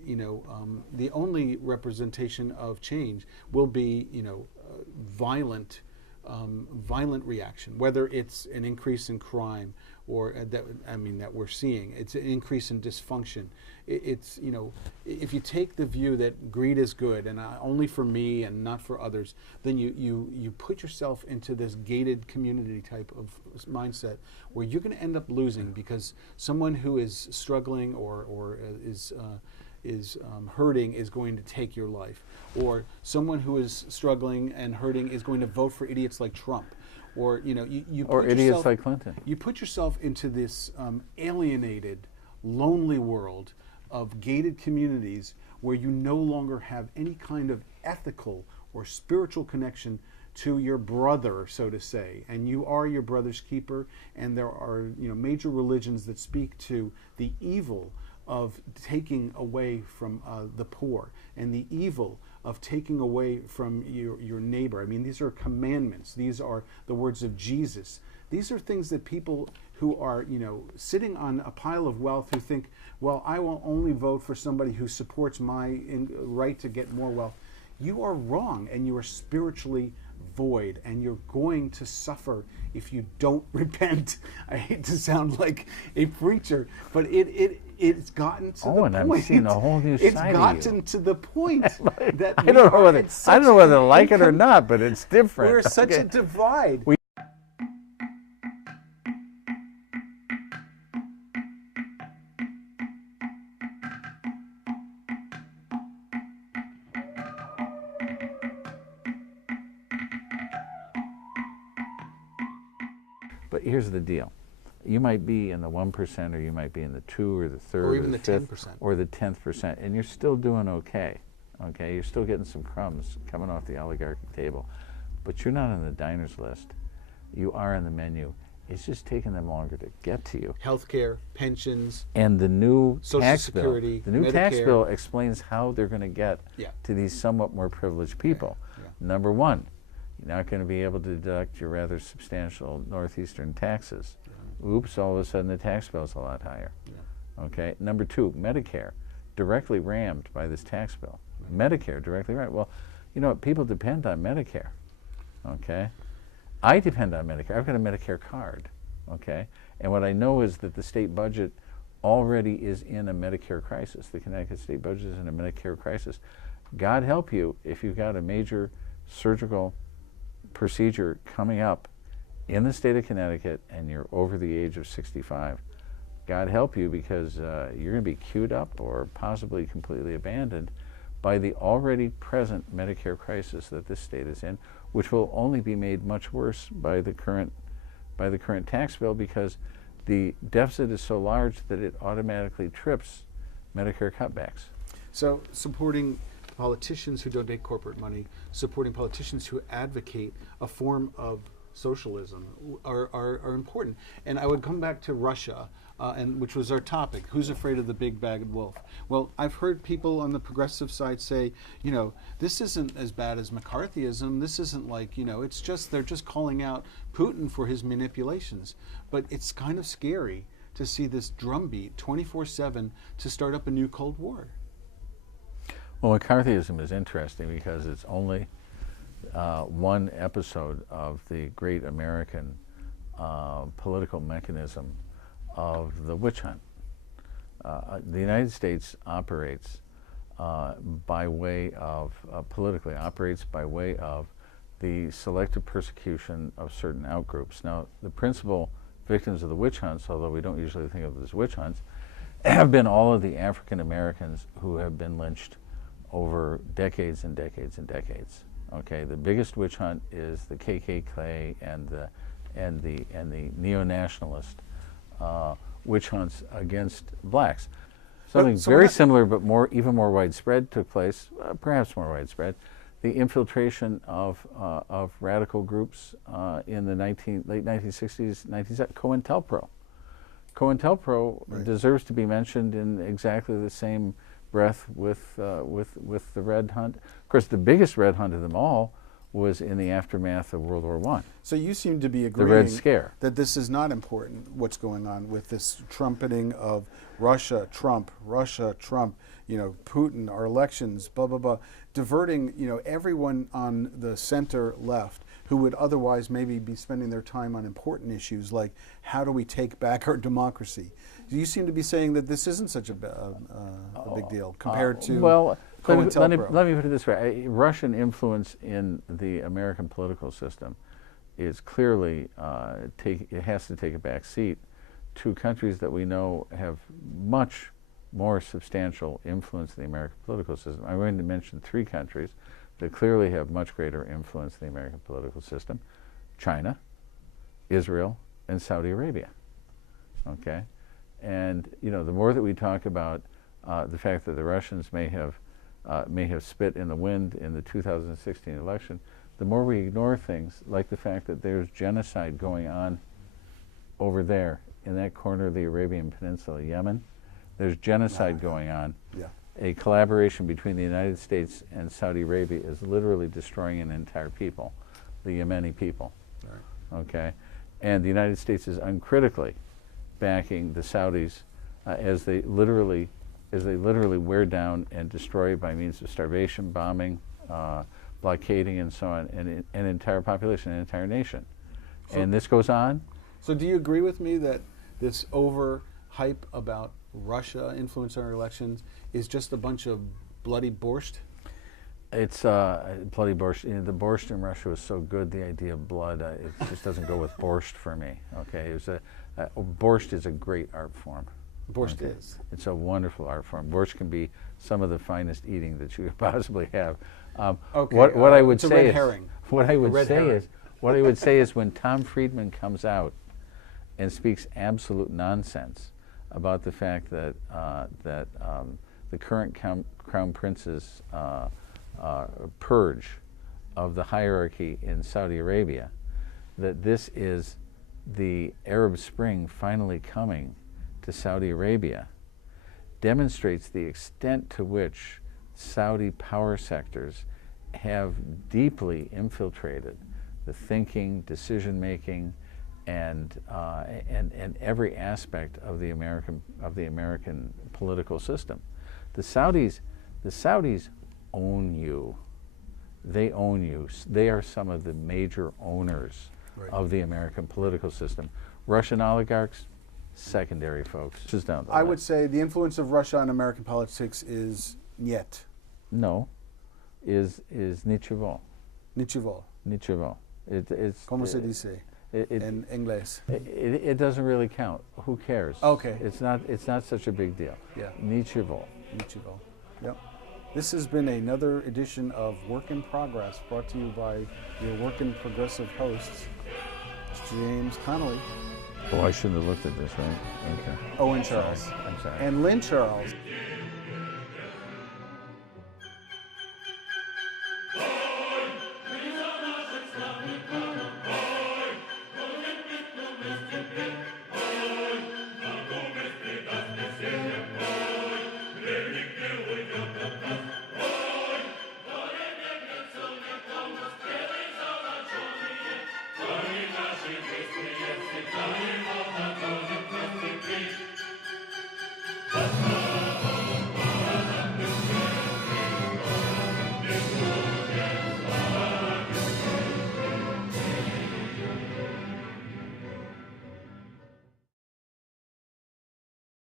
representation of change will be violent reaction, whether it's an increase in crime or that we're seeing. It's an increase in dysfunction. It's if you take the view that greed is good and only for me and not for others, then you put yourself into this gated community type of mindset where you're going to end up losing because someone who is struggling or is hurting is going to take your life, or someone who is struggling and hurting is going to vote for idiots like Trump, or or idiots like Clinton. You put yourself into this alienated, lonely world of gated communities where you no longer have any kind of ethical or spiritual connection to your brother, so to say, and you are your brother's keeper. And there are major religions that speak to the evil of taking away from the poor and the evil of taking away from your neighbor. I mean, these are commandments. These are the words of Jesus. These are things that people who are, sitting on a pile of wealth who think, well, I will only vote for somebody who supports my right to get more wealth. You are wrong, and you are spiritually void, and you're going to suffer if you don't repent. I hate to sound like a preacher, but it's gotten to Owen, the point. I'm seeing a whole new side It's gotten to the point that I don't know whether to like it or not, but it's different. We're such a divide. But here's the deal. You might be in the 1%, or you might be in the 2 or the 3rd or even the the 5th 10%. or the 10%, and you're still doing okay. Okay, you're still getting some crumbs coming off the oligarchy table, but you're not on the diners list. You are on the menu. It's just taking them longer to get to you. Healthcare, pensions, and the new Social tax Security, bill, the new Medicare. tax bill explains how they're going to get to these somewhat more privileged people. Number one, you're not going to be able to deduct your rather substantial northeastern taxes. Oops, all of a sudden the tax bill is a lot higher. Okay. Number two, Medicare, directly rammed by this tax bill. Medicare, directly rammed. Well, people depend on Medicare. Okay. I depend on Medicare. I've got a Medicare card. Okay. And what I know is that the state budget already is in a Medicare crisis. The Connecticut state budget is in a Medicare crisis. God help you if you've got a major surgical procedure coming up in the state of Connecticut and you're over the age of 65. God help you, because you're going to be queued up or possibly completely abandoned by the already present Medicare crisis that this state is in, which will only be made much worse by the current tax bill, because the deficit is so large that it automatically trips Medicare cutbacks. So supporting politicians who donate corporate money, supporting politicians who advocate a form of socialism are important. And I would come back to Russia, which was our topic. Who's afraid of the big bad wolf? Well, I've heard people on the progressive side say, this isn't as bad as McCarthyism. This isn't like, it's just, they're just calling out Putin for his manipulations. But it's kind of scary to see this drumbeat 24/7 to start up a new Cold War. Well, McCarthyism is interesting because it's only one episode of the great American political mechanism of the witch hunt. The United States operates by way of, politically operates by way of the selective persecution of certain outgroups. Now, the principal victims of the witch hunts, although we don't usually think of them as witch hunts, have been all of the African Americans who have been lynched over decades and decades and decades. Okay, the biggest witch hunt is the KKK and the neo-nationalist witch hunts against blacks. Something very similar, but even more widespread, took place, perhaps more widespread. The infiltration of radical groups in the late 1960s, 1970s, COINTELPRO. COINTELPRO deserves to be mentioned in exactly the same breath with the Red Hunt. Of course, the biggest Red Hunt of them all was in the aftermath of World War I. So you seem to be The agreeing Red Scare. that this is not important, what's going on with this trumpeting of Russia, Trump, Putin, our elections, blah, blah, blah, diverting, everyone on the center left who would otherwise maybe be spending their time on important issues like how do we take back our democracy. You seem to be saying that this isn't such a big deal compared to well, COINTELPRO. let me put it this way. Russian influence in the American political system is clearly, it has to take a back seat to countries that we know have much more substantial influence in the American political system. I'm going to mention 3 countries that clearly have much greater influence in the American political system: China, Israel, and Saudi Arabia. Okay? And the more that we talk about the fact that the Russians may have spit in the wind in the 2016 election, the more we ignore things like the fact that there's genocide going on over there in that corner of the Arabian Peninsula, Yemen. There's genocide going on. Yeah. A collaboration between the United States and Saudi Arabia is literally destroying an entire people, the Yemeni people. Right. Okay? And the United States is uncritically backing the Saudis as they literally wear down and destroy by means of starvation, bombing, blockading, and so on, an entire population, an entire nation. So, and this goes on. So do you agree with me that this over-hype about Russia influencing our elections is just a bunch of bloody borscht? It's bloody borscht. The borscht in Russia was so good, the idea of blood, it just doesn't go with borscht for me. Okay, borscht is a great art form. Borscht is. It's a wonderful art form. Borscht can be some of the finest eating that you could possibly have. Okay. What I would it's a say red is, herring. what I would say is when Tom Friedman comes out and speaks absolute nonsense about the fact that the current crown prince's purge of the hierarchy in Saudi Arabia, that this is the Arab Spring finally coming to Saudi Arabia, demonstrates the extent to which Saudi power sectors have deeply infiltrated the thinking, decision-making, and every aspect of the American political system. The Saudis own you. They own you. They are some of the major owners of the American political system. Russian oligarchs, secondary folks. Just down the I line. would say the influence of Russia on American politics is niet. No, is nichevo. Nichevo. Nichevo. It's Como se dice in English? It doesn't really count. Who cares? Okay. It's not such a big deal. Yeah. Nichevo. Nichevo. Yep. This has been another edition of Work in Progress, brought to you by your Workin' Progressive hosts, James Connolly. Oh, I shouldn't have looked at this, right? Okay. Owen Charles. I'm sorry. And Lynn Charles.